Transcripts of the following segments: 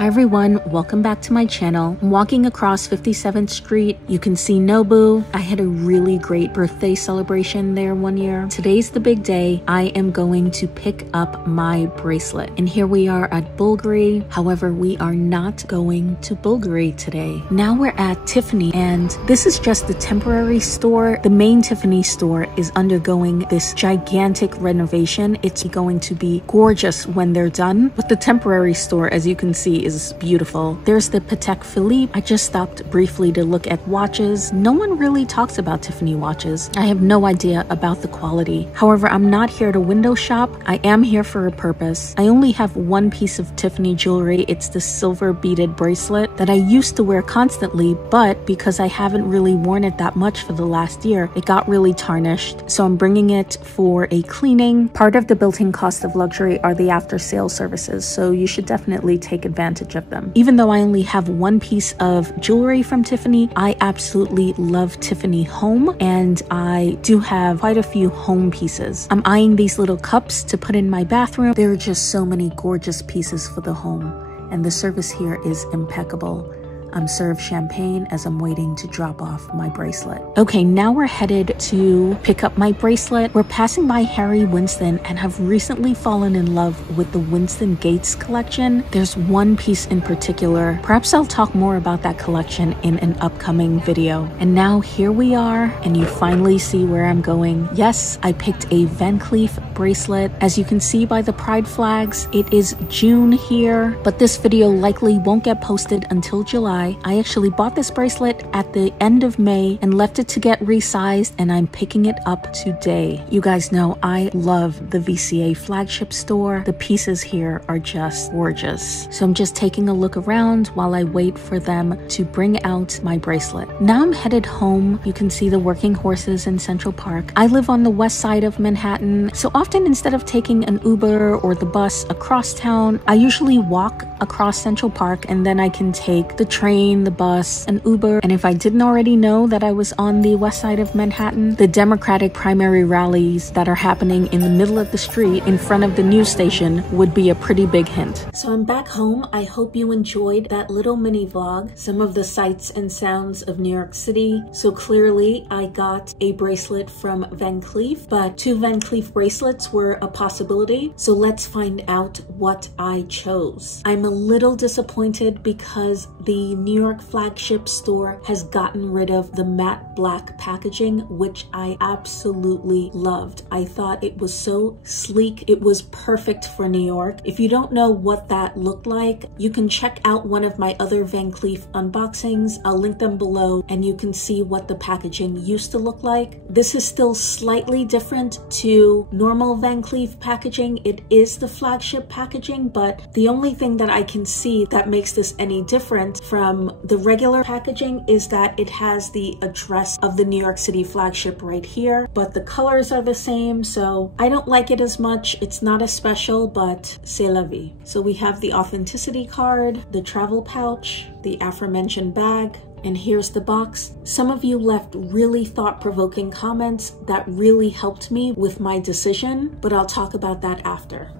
Hi everyone, welcome back to my channel. I'm walking across 57th Street. You can see Nobu. I had a really great birthday celebration there one year. Today's the big day. I am going to pick up my bracelet. And here we are at Bvlgari. However, we are not going to Bvlgari today. Now we're at Tiffany, and this is just the temporary store. The main Tiffany store is undergoing this gigantic renovation. It's going to be gorgeous when they're done. But the temporary store, as you can see, is beautiful. There's the Patek Philippe. I just stopped briefly to look at watches. No one really talks about Tiffany watches. I have no idea about the quality. However, I'm not here to window shop. I am here for a purpose. I only have one piece of Tiffany jewelry. It's the silver beaded bracelet that I used to wear constantly, but because I haven't really worn it that much for the last year, it got really tarnished. So I'm bringing it for a cleaning. Part of the built-in cost of luxury are the after-sale services, so you should definitely take advantage of them. Even though I only have one piece of jewelry from Tiffany, I absolutely love Tiffany home, and I do have quite a few home pieces. I'm eyeing these little cups to put in my bathroom. There are just so many gorgeous pieces for the home, and the service here is impeccable. I'm served champagne as I'm waiting to drop off my bracelet. Okay, now we're headed to pick up my bracelet. We're passing by Harry Winston and have recently fallen in love with the Winston Gates collection. There's one piece in particular. Perhaps I'll talk more about that collection in an upcoming video. And now here we are, and you finally see where I'm going. Yes, I picked a Van Cleef bracelet. As you can see by the pride flags, it is June here, but this video likely won't get posted until July. I actually bought this bracelet at the end of May and left it to get resized, and I'm picking it up today. You guys know I love the VCA flagship store. The pieces here are just gorgeous. So I'm just taking a look around while I wait for them to bring out my bracelet. Now I'm headed home. You can see the working horses in Central Park. I live on the west side of Manhattan, so often instead of taking an Uber or the bus across town, I usually walk across Central Park, and then I can take the train, the bus, an Uber. And if I didn't already know that I was on the west side of Manhattan, the Democratic primary rallies that are happening in the middle of the street in front of the news station would be a pretty big hint. So I'm back home. I hope you enjoyed that little mini vlog, some of the sights and sounds of New York City. So clearly I got a bracelet from Van Cleef, but 2 Van Cleef bracelets were a possibility. So let's find out what I chose. I'm a little disappointed because the New York flagship store has gotten rid of the matte black packaging, which I absolutely loved. I thought it was so sleek. It was perfect for New York. If you don't know what that looked like, you can check out one of my other Van Cleef unboxings. I'll link them below, and you can see what the packaging used to look like. This is still slightly different to normal Van Cleef packaging. It is the flagship packaging, but the only thing that I can see that makes this any different from the regular packaging is that it has the address of the New York City flagship right here, but the colors are the same, so I don't like it as much. It's not as special, but c'est la vie. So we have the authenticity card, the travel pouch, the aforementioned bag, and here's the box. Some of you left really thought-provoking comments that really helped me with my decision, but I'll talk about that after.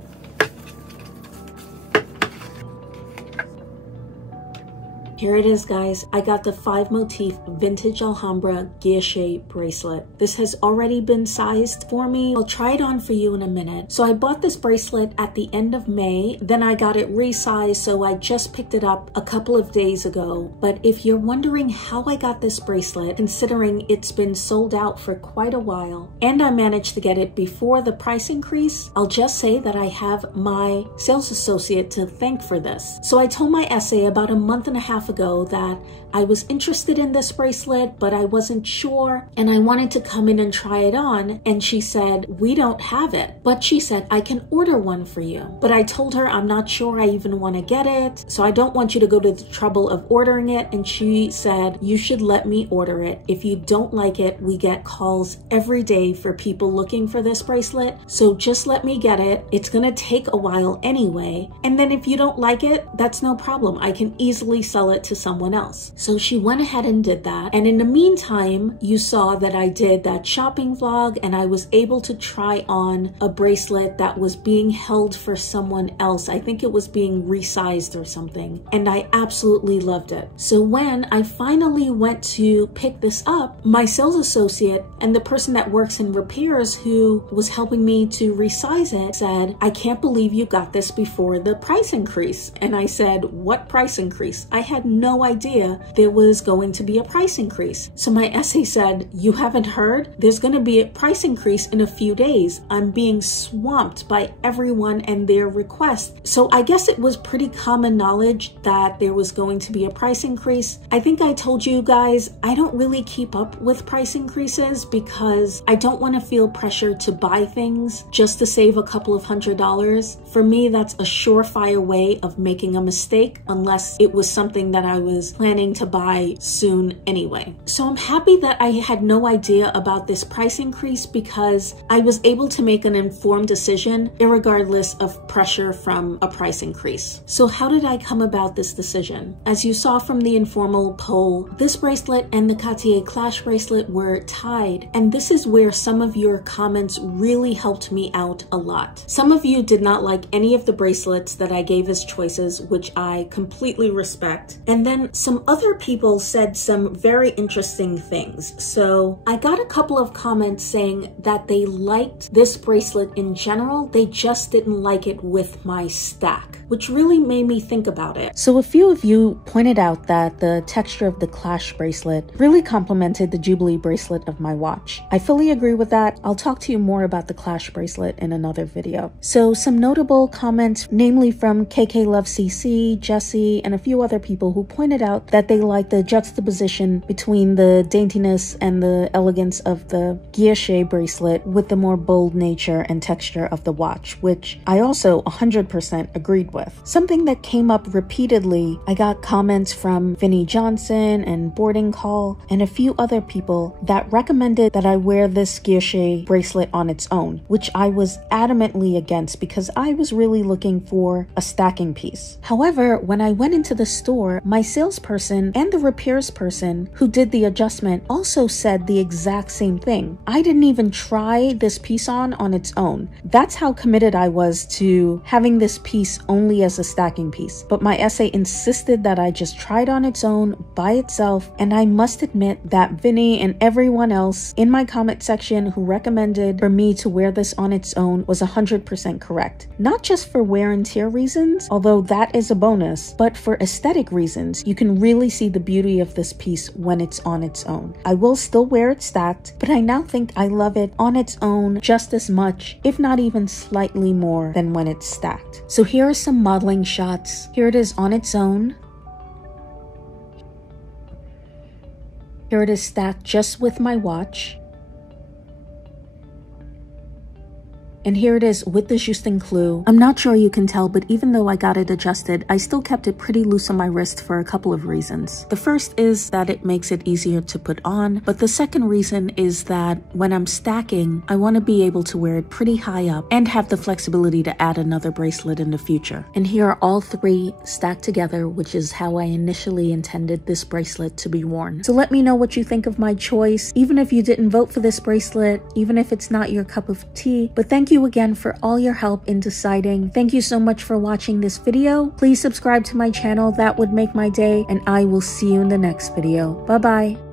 Here it is, guys. I got the 5 motif vintage Alhambra guilloche bracelet. This has already been sized for me. I'll try it on for you in a minute. So I bought this bracelet at the end of May, then I got it resized, so I just picked it up a couple of days ago. But if you're wondering how I got this bracelet, considering it's been sold out for quite a while, and I managed to get it before the price increase, I'll just say that I have my sales associate to thank for this. So I told my essay about a month and a half ago that I was interested in this bracelet, but I wasn't sure, and I wanted to come in and try it on, and she said, we don't have it, but she said, I can order one for you. But I told her I'm not sure I even want to get it, so I don't want you to go to the trouble of ordering it, and she said, you should let me order it. If you don't like it, we get calls every day for people looking for this bracelet, so just let me get it. It's gonna take a while anyway, and then if you don't like it, that's no problem. I can easily sell it it to someone else. So she went ahead and did that. And in the meantime, you saw that I did that shopping vlog and I was able to try on a bracelet that was being held for someone else. I think it was being resized or something. And I absolutely loved it. So when I finally went to pick this up, my sales associate and the person that works in repairs who was helping me to resize it said, "I can't believe you got this before the price increase." And I said, "What price increase?" I had no idea there was going to be a price increase. So my essay said, "You haven't heard? There's going to be a price increase in a few days. I'm being swamped by everyone and their requests." So I guess it was pretty common knowledge that there was going to be a price increase. I think I told you guys, I don't really keep up with price increases because I don't want to feel pressure to buy things just to save a couple of $100s. For me, that's a surefire way of making a mistake unless it was something that I was planning to buy soon anyway. So I'm happy that I had no idea about this price increase because I was able to make an informed decision irregardless of pressure from a price increase. So how did I come about this decision? As you saw from the informal poll, this bracelet and the Cartier Clash bracelet were tied, and this is where some of your comments really helped me out a lot. Some of you did not like any of the bracelets that I gave as choices, which I completely respect. And then some other people said some very interesting things. So I got a couple of comments saying that they liked this bracelet in general, they just didn't like it with my stack, which really made me think about it. So a few of you pointed out that the texture of the Clash bracelet really complemented the Jubilee bracelet of my watch. I fully agree with that. I'll talk to you more about the Clash bracelet in another video. So some notable comments, namely from KK Love CC, Jesse, and a few other people who pointed out that they liked the juxtaposition between the daintiness and the elegance of the guilloche bracelet with the more bold nature and texture of the watch, which I also 100% agreed with. Something that came up repeatedly, I got comments from Vinnie Johnson and Boarding Call and a few other people that recommended that I wear this guilloche bracelet on its own, which I was adamantly against because I was really looking for a stacking piece. However, when I went into the store, my salesperson and the repairs person who did the adjustment also said the exact same thing. I didn't even try this piece on its own. That's how committed I was to having this piece only as a stacking piece. But my essay insisted that I just try it on its own by itself, and I must admit that Vinny and everyone else in my comment section who recommended for me to wear this on its own was 100% correct. Not just for wear and tear reasons, although that is a bonus, but for aesthetic reasons. You can really see the beauty of this piece when it's on its own. I will still wear it stacked, but I now think I love it on its own just as much, if not even slightly more than when it's stacked. So here are some modeling shots. Here it is on its own. Here it is stacked just with my watch. And here it is with the Justin Clew. I'm not sure you can tell, but even though I got it adjusted, I still kept it pretty loose on my wrist for a couple of reasons. The first is that it makes it easier to put on, but the second reason is that when I'm stacking, I want to be able to wear it pretty high up and have the flexibility to add another bracelet in the future. And here are all three stacked together, which is how I initially intended this bracelet to be worn. So let me know what you think of my choice, even if you didn't vote for this bracelet, even if it's not your cup of tea. But thank you again for all your help in deciding. Thank you so much for watching this video. Please subscribe to my channel, that would make my day, and I will see you in the next video. Bye bye.